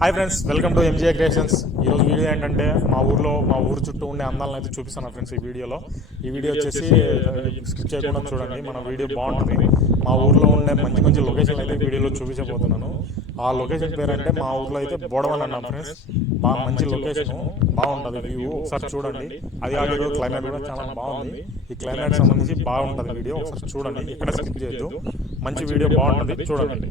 Hi friends, welcome to MGA creations. ఈరోజు video ఏంటంటే మా ఊరు చుట్టూ ఉండే అందాలను అయితే చూపిస్తాను ఫ్రెండ్స్. ఈ వీడియో వచ్చేసి స్కిప్ చేయకుండా చూడండి. మన వీడియో బాగుంటుంది. మా ఊర్లో ఉండే మంచి మంచి లొకేషన్లు అయితే వీడియోలో చూపించబోతున్నాను. ఆ లొకేషన్ పేరు అంటే మా ఊర్లో అయితే బోడవల్ అన్నాం ఫ్రెండ్స్. బాగా మంచి లొకేషన్, బాగుంటుంది వ్యూ. ఒకసారి చూడండి. అది ఆ వీడియో క్లైమేట్ కూడా చాలా బాగుంది. ఈ క్లైమేట్ సంబంధించి బాగుంటుంది వీడియో. ఒకసారి చూడండి, ఎక్కడ స్కిప్ చేయొద్దు. మంచి వీడియో బాగుంటుంది, చూడండి.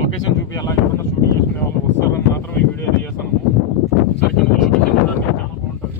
లొకేషన్ చూపి అలా ఎవరన్నా షూటింగ్ చేసుకునే వాళ్ళు వస్తారని మాత్రం ఈ వీడియో చేస్తాను. సరిగ్గా లొకేషన్ చూడండి, చాలా బాగుంటుంది.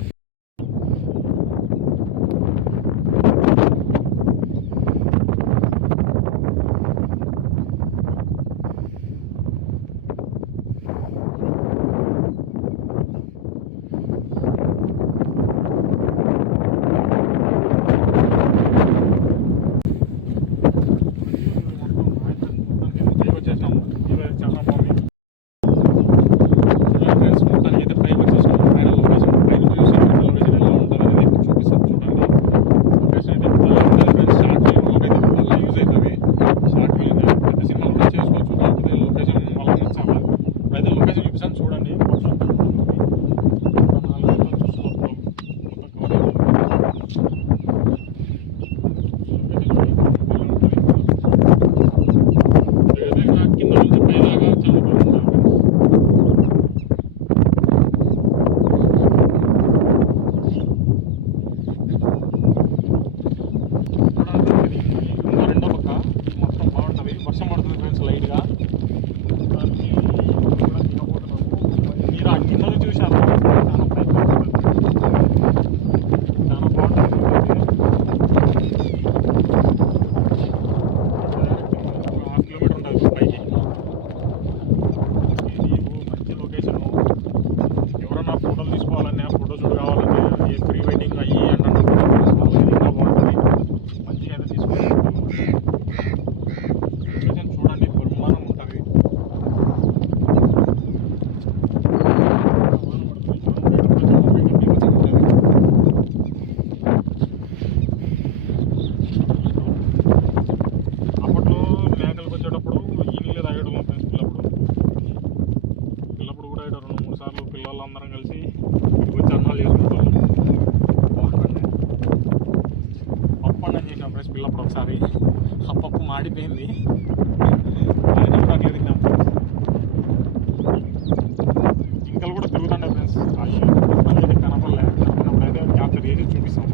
పిల్లలందరం కలిసి వచ్చి అన్నాలు చేసుకుంటాం. బాగుంటుంది. పప్పు అన్నం చేసినాం ఫ్రెండ్స్ పిల్లప్పుడు ఒకసారి. ఆ పప్పు మాడిపోయింది, ఆయన కూడా అట్లా తిన్నాం ఫ్రెండ్స్. జింకలు కూడా తిరుగుతుండే ఫ్రెండ్స్. అవి అయితే కనపడలే, కనపడినప్పుడైతే క్యాప్చర్ చేసి చూపిస్తాం.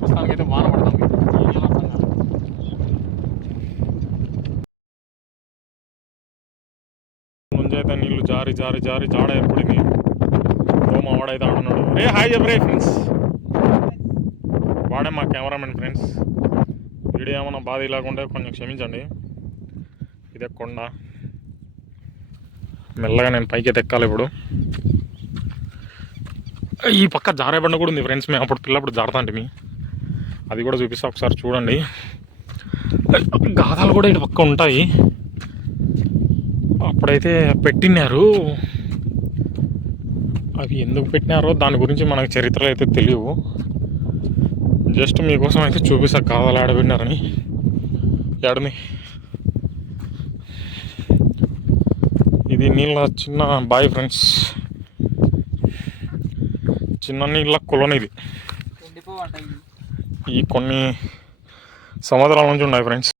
ప్రస్తుతానికైతే వాన పడతాం. నుంచి అయితే నీళ్ళు జారి జారి జారి జాడ ఏర్పడింది. మా వాడైతే ఆడున్నాడు. హాయ్ చెప్పరే ఫ్రెండ్స్. వాడే మా కెమెరామెన్ ఫ్రెండ్స్. వీడియో ఏమన్నా బాధ లేకుండా కొంచెం క్షమించండి. ఇదే కొండ. మెల్లగా నేను పైకి ఎక్కాలి ఇప్పుడు. ఈ పక్క జారే బండ కూడా ఉంది ఫ్రెండ్స్. మేము అప్పుడు పిల్లప్పుడు జారుతాంటిమి. అది కూడా చూపిస్తా, ఒకసారి చూడండి. గాథలు కూడా ఇటు పక్క ఉంటాయి. అప్పుడైతే పెట్టినారు. అవి ఎందుకు పెట్టినారో దాని గురించి మనకు చరిత్రలు అయితే తెలియవు. జస్ట్ మీకోసం అయితే చూపిస్తా గాథలు ఆడబెట్టినారని. ఏడని ఇది నీళ్ళ చిన్న బాయ్ ఫ్రెండ్స్. చిన్న నీళ్ళ కొలను ఇది. ఈ కొన్ని సంవత్సరాల నుంచి ఉన్నాయి ఫ్రెండ్స్.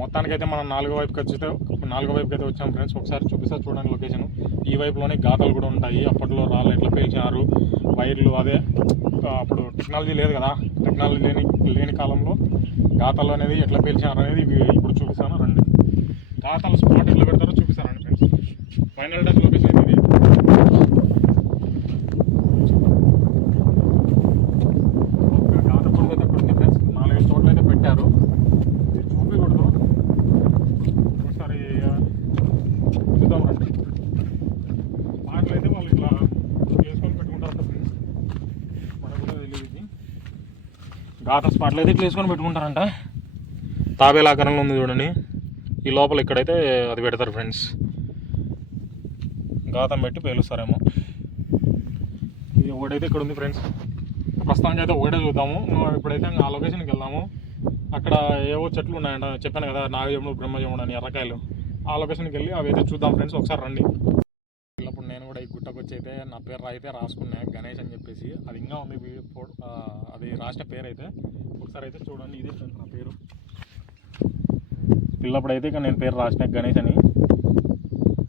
మొత్తానికైతే మనం నాలుగో వైపుకి అయితే వచ్చాం ఫ్రెండ్స్. ఒకసారి చూపిస్తా చూడండి లొకేషన్. ఈ వైపులోనే గాతాలు కూడా ఉంటాయి. అప్పట్లో రాళ్ళు ఎట్లా పేల్చారు, వైర్లు, అదే అప్పుడు టెక్నాలజీ లేదు కదా, టెక్నాలజీ లేని కాలంలో గాతాలు అనేది ఎట్లా పేల్చారు అనేది ఇప్పుడు చూపిస్తాను రండి. గాతాలు స్పాట్ ఎట్లా పెడతారో చూపిస్తారండి ఫ్రెండ్స్. ఫైనల్ టచ్ లొకేషన్ ఇది. గాత పొడుగు అయితే ఇక్కడ ఉంది ఫ్రెండ్స్. 4-5 చోట్ల అయితే పెట్టారు. చూపించకూడదు, ఒకసారి చూద్దాం రండి. స్పాట్లు అయితే వాళ్ళు ఇట్లా చేసుకొని పెట్టుకుంటారు ఫ్రెండ్స్. మనకు కూడా తెలియదు. గాత స్పాట్లు అయితే ఇట్లా వేసుకొని పెట్టుకుంటారంట. తాబేల ఆకారంలో ఉంది చూడండి. ఈ లోపల ఇక్కడైతే అది పెడతారు ఫ్రెండ్స్. గాతం పెట్టి పేలుస్తారేమో. ఇది ఒకటైతే ఇక్కడ ఉంది ఫ్రెండ్స్. ప్రస్తుతానికి అయితే ఒకటే చూద్దాము. ఇప్పుడైతే ఆ లొకేషన్కి వెళ్దాము. అక్కడ ఏవో చెట్లు ఉన్నాయంట, చెప్పాను కదా, నాగజముడు, బ్రహ్మజముడు అని, ఎర్రకాయలు. ఆ లొకేషన్కి వెళ్ళి అవి అయితే చూద్దాం ఫ్రెండ్స్. ఒకసారి రండి. ఇప్పుడు నేను కూడా ఈ గుట్టకు వచ్చి అయితే నా పేరు అయితే రాసుకున్నా, గణేష్ అని చెప్పేసి. అది ఇంకా ఉంది, అది రాసిన పేరు అయితే ఒకసారి అయితే చూడండి. ఇదే ఫ్రెండ్స్ నా పేరు. పిల్లప్పుడైతే ఇక నేను పేరు రాసిన గణేష్ అని.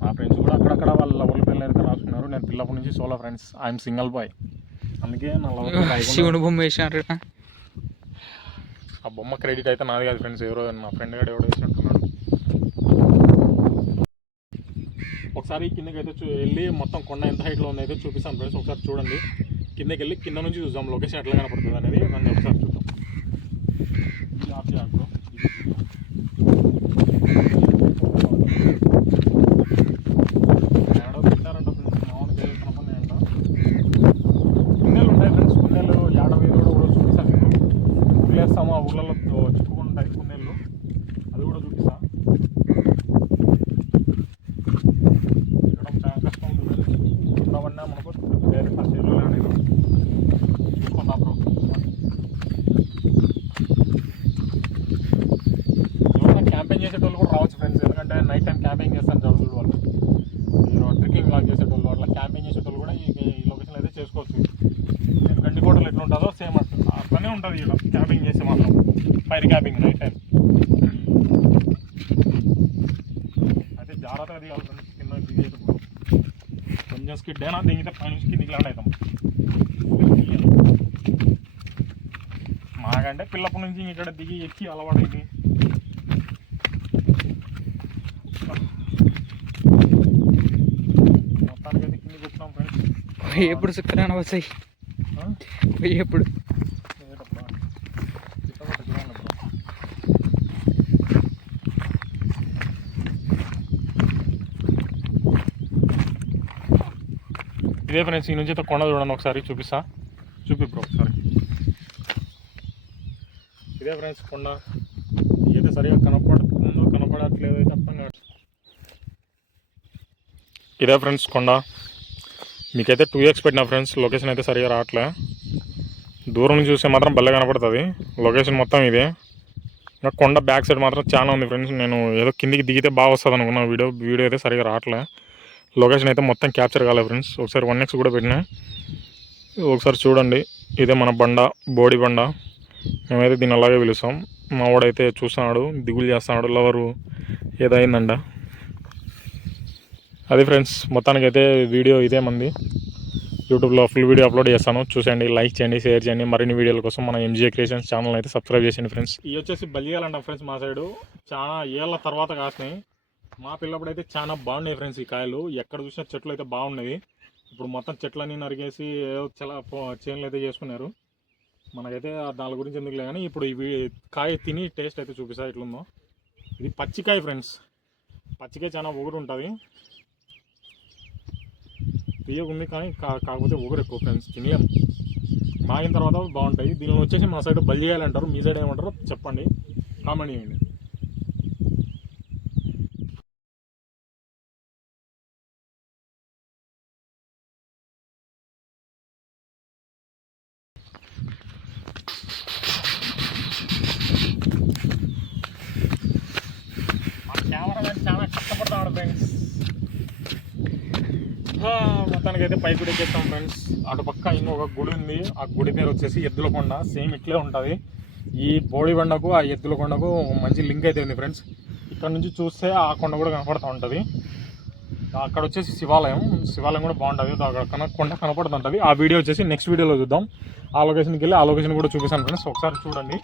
మా ఫ్రెండ్స్ కూడా అక్కడక్కడ వాళ్ళ లవర్ పేర్లు అయితే రాసుకున్నారు. నేను పిల్లప్పటి నుంచి solo friends, I'm single boy. అందుకే నా లవర్ శివుడు బొమ్మ వేసినారు. ఆ బొమ్మ క్రెడిట్ అయితే నాది కాదు ఫ్రెండ్స్, ఎవరో నా ఫ్రెండ్ గారు ఎవడో వేసినట్టున్నాడు. ఒకసారి కిందకి అయితే వెళ్ళి మొత్తం కొండ ఎంత హైట్లో ఉంది అయితే చూపిస్తాను ఫ్రెండ్స్. ఒకసారి చూడండి. కిందకి వెళ్ళి కింద నుంచి చూద్దాం లొకేషన్ ఎట్లా కనపడుతుంది అనేది. నన్ను ఒకసారి చూద్దాం. కుందేలు ఉంటాయి ఫ్రెండ్స్. కుందేలు ఏడవేది కూడా చూపిస్తాను. ఊళ్ళేస్తాము, ఆ ఊళ్ళలో చిక్కుకుంటాయి కుందేళ్ళు, అది కూడా చూపిస్తా. చాలా కష్టం ఉండవన్నా మనకు వేరే ఫస్ట్ ఇల్లు అనేది చూసుకున్నా బ్రో. ఏమన్నా క్యాంపింగ్ చేసేటోళ్ళు కూడా రావచ్చు ఫ్రెండ్స్. ఎందుకంటే నైట్ టైం క్యాంపింగ్ చేస్తాను చదువులు వాళ్ళు, ట్రెక్కింగ్ లాగా చేసేటోళ్ళు, అట్లా క్యాంపింగ్ చేసేటోళ్ళు కూడా ఈ లొకేషన్ అయితే చేసుకోవచ్చు. నేను గండికోటలు ఎట్లా ఉంటుందో సేమ్ అట్లనే ఉంటుంది ఇలా క్యాంపింగ్ చేస్తే మాత్రం. ఫైర్ క్యాంపింగ్ నైట్ టైం అయితే జాగ్రత్తగా దిగాలి ఫ్రెండ్స్. కింద దిగేటప్పుడు కొంచెం స్కిడ్ అయినా దిగితే పైనుంచి కిందికి ల్యాండ్ అవుతాం. మాకంటే పిల్లప్పటి నుంచి ఇక్కడ దిగి ఎక్కి అలవాటైంది. మొత్తానికైతే కిందికి వచ్చినాం ఫ్రెండ్స్. ఎప్పుడు శుక్రాన వచ్చాయి ఎప్పుడు ఇదే ఫ్రెండ్స్. ఈ నుంచి అయితే కొండ చూడండి ఒకసారి చూపిస్తా. బ్రో ఒకసారి. ఇదే ఫ్రెండ్స్ కొండ. ఇదైతే సరిగా కనపడట్లేదు అయితే అర్థం కాదు. ఇదే ఫ్రెండ్స్ కొండ. మీకైతే 2x పెట్టినా ఫ్రెండ్స్. లొకేషన్ అయితే సరిగా రావట్లే. దూరం నుంచి చూస్తే మాత్రం భలే కనపడుతుంది లొకేషన్ మొత్తం ఇదే. ఇంకా కొండ బ్యాక్ సైడ్ మాత్రం చాలా ఉంది ఫ్రెండ్స్. నేను ఏదో కిందికి దిగితే బాగా వస్తుంది అనుకున్నా. వీడియో అయితే సరిగా రావట్లే. లొకేషన్ అయితే మొత్తం క్యాప్చర్ కాలేదు ఫ్రెండ్స్. ఒకసారి 1x కూడా పెట్టినా, ఒకసారి చూడండి. ఇదే మన బండ, బోడి బండ. మేమైతే దీన్ని అలాగే పిలుస్తాం. మా వాడైతే చూస్తున్నాడు, దిగులు చేస్తున్నాడు, లవరు ఏదైందంట. అది ఫ్రెండ్స్. మొత్తానికైతే వీడియో ఇదే మంది. యూట్యూబ్లో ఫుల్ వీడియో అప్లోడ్ చేస్తాను, చూసేయండి, లైక్ చేయండి, షేర్ చేయండి. మరిన్ని వీడియోల కోసం మన ఎంజీఏ క్రియేషన్స్ ఛానల్ అయితే సబ్స్క్రైబ్ చేయండి ఫ్రెండ్స్. ఇవి వచ్చేసి బలియాలంట ఫ్రెండ్స్. మా సైడు చాలా ఏళ్ళ తర్వాత కాసినాయి. మా పిల్లప్పుడు అయితే చాలా బాగున్నాయి ఫ్రెండ్స్. ఈ కాయలు ఎక్కడ చూసినా చెట్లు అయితే బాగున్నాయి. ఇప్పుడు మొత్తం చెట్లన్నీ నరిగేసి చాలా చేనులు అయితే చేసుకున్నారు. మనకైతే దాని గురించి ఎందుకులే కానీ ఇప్పుడు ఇవి కాయ తిని టేస్ట్ అయితే చూపిస్తా ఎట్లుందో. ఇది పచ్చికాయ ఫ్రెండ్స్. పచ్చికాయ చాలా ఒగురు ఉంటుంది, తీయగా ఉంది కానీ కాకపోతే ఒగురు ఎక్కువ ఫ్రెండ్స్. తినేయం, మాగిన తర్వాత బాగుంటాయి. దీనిలో వచ్చేసి మా సైడ్ బల్లిగాయలు అంటారు, మీ సైడ్ ఏమంటారో చెప్పండి, కామెంట్ చేయండి. చాలా కష్టపడతాడు ఫ్రెండ్స్. మొత్తానికి అయితే పై గుడి ఎక్కేస్తాం ఫ్రెండ్స్. అటు పక్క ఇంకొక గుడి ఉంది. ఆ గుడి పేరు వచ్చేసి ఎద్దులకొండ. సేమ్ ఇట్లే ఉంటుంది. ఈ బోడిబండకు ఆ ఎద్దుల కొండకు మంచి లింక్ అయితే ఉంది ఫ్రెండ్స్. ఇక్కడ నుంచి చూస్తే ఆ కొండ కూడా కనపడుతూ ఉంటుంది. అక్కడ వచ్చేసి శివాలయం కూడా బాగుంటుంది. అక్కడ కొండ కనపడుతుంటుంది. ఆ వీడియో వచ్చేసి నెక్స్ట్ వీడియోలో చూద్దాం. ఆ లొకేషన్కి వెళ్ళి ఆ లొకేషన్ కూడా చూపిస్తాను ఫ్రెండ్స్. ఒకసారి చూడండి.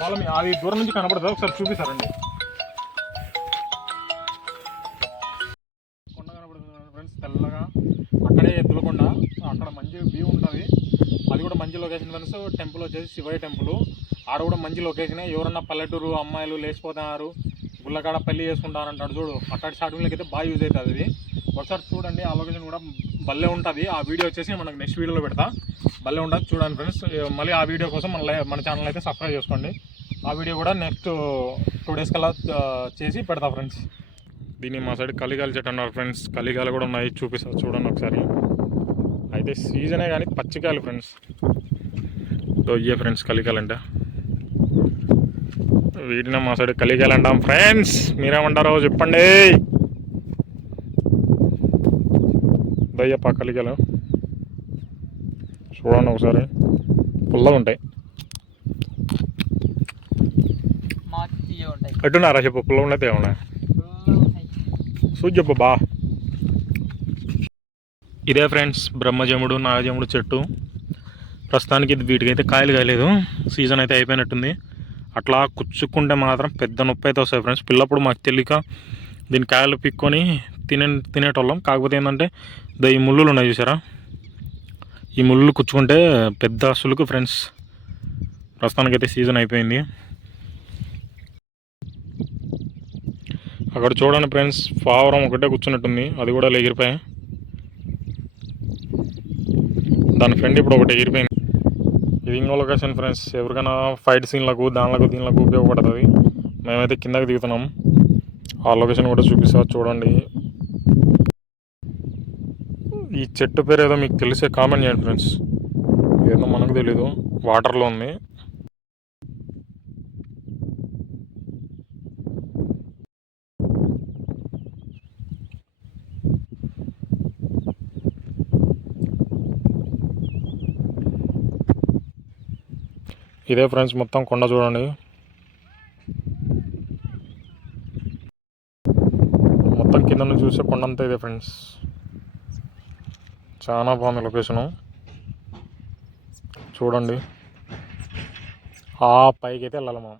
వాళ్ళ అది దూరం నుంచి కనపడుతుంది, ఒకసారి చూపిస్తారండి. కొండ కనపడుతుంది ఫ్రెండ్స్ తెల్లగా. అక్కడే ఎద్దులకొండ, అక్కడ మంచి వ్యూ ఉంటుంది. అది కూడా మంచి లొకేషన్ ఫ్రెండ్స్. టెంపుల్ వచ్చేసి శివయ్య టెంపుల్. ఆడ కూడా మంచి లొకేషనే. ఎవరన్నా పల్లెటూరు అమ్మాయిలు లేచిపోతున్నారు, గుళ్ళకాడ పెళ్లి చేసుకుంటారంటాడు చూడు, అట్లాంటి షార్టింగ్లకి అయితే బాగా యూజ్ అవుతుంది అది. ఒకసారి చూడండి. ఆ లొకేషన్ కూడా భలే ఉంటుంది. ఆ వీడియో వచ్చేసి మనకు నెక్స్ట్ వీడియోలో పెడతా. భలే ఉంటుంది చూడండి ఫ్రెండ్స్. మళ్ళీ ఆ వీడియో కోసం మన ఛానల్ అయితే సబ్స్క్రైబ్ చేసుకోండి. ఆ వీడియో కూడా నెక్స్ట్ 2 days కల్లా చేసి పెడతా ఫ్రెండ్స్. దీన్ని మా సైడ్ కలిగాలి చెట్టు అన్నారు ఫ్రెండ్స్. కలిగాలు కూడా ఉన్నాయి, చూపిస్తా చూడండి ఒకసారి. అయితే సీజనే కానీ పచ్చికాయలు ఫ్రెండ్స్. ఇయ్యే ఫ్రెండ్స్ కలిగాలంటే. వీటినే మా సైడ్ కలిగాలు అంటాం ఫ్రెండ్స్. మీరేమంటారో చెప్పండి. దయ్యప్ప కలిగాలు చూడండి ఒకసారి. పుల్లగా ఉంటాయి. ఎట్టున్నారా చెప్పు, పుల్లగా ఉన్నది ఏమన్నా చూసి చెప్పు బా. ఇదే ఫ్రెండ్స్ బ్రహ్మజముడు నాగజముడు చెట్టు. ప్రస్తుతానికి వీటికైతే కాయలు కాయలేదు, సీజన్ అయితే అయిపోయినట్టుంది. అట్లా కుచ్చుకుంటే మాత్రం పెద్ద నొప్పి అయితే వస్తాయి ఫ్రెండ్స్. పిల్లప్పుడు మాకు తెలియక దీని కాయలు పిక్కొని తినేటోళ్ళం. కాకపోతే ఏంటంటే ఈ ముళ్ళులు ఉన్నాయి చూసారా, ఈ ముళ్ళు కుచ్చుకుంటే పెద్ద సులుకు ఫ్రెండ్స్. ప్రస్తుతానికి అయితే సీజన్ అయిపోయింది. అక్కడ చూడండి ఫ్రెండ్స్, పావురం ఒకటే కూర్చున్నట్టుంది, అది కూడా ఎగిరిపోయాయి. దాని ఫ్రెండ్ ఇప్పుడు ఒకటి ఎగిరిపోయింది. ఇది ఇంకో లొకేషన్ ఫ్రెండ్స్. ఎవరికైనా ఫైట్ సీన్లకు దీనిలకు ఉపయోగపడుతుంది. మేమైతే కిందకి దిగుతున్నాం. ఆ లొకేషన్ కూడా చూపిస్తా చూడండి. ఈ చెట్టు పేరు ఏదో మీకు తెలిసే కామెంట్ చేయండి ఫ్రెండ్స్. ఏదో మనకు తెలీదు. వాటర్లో ఉంది. ఇదే ఫ్రెండ్స్ మొత్తం కొండ చూడండి. మొత్తం కింద నుంచి చూస్తే కొండ అంతా ఇదే ఫ్రెండ్స్. చాలా బాగుంది లొకేషను చూడండి. ఆ పైకి అయితే వెళ్ళాలి మనం.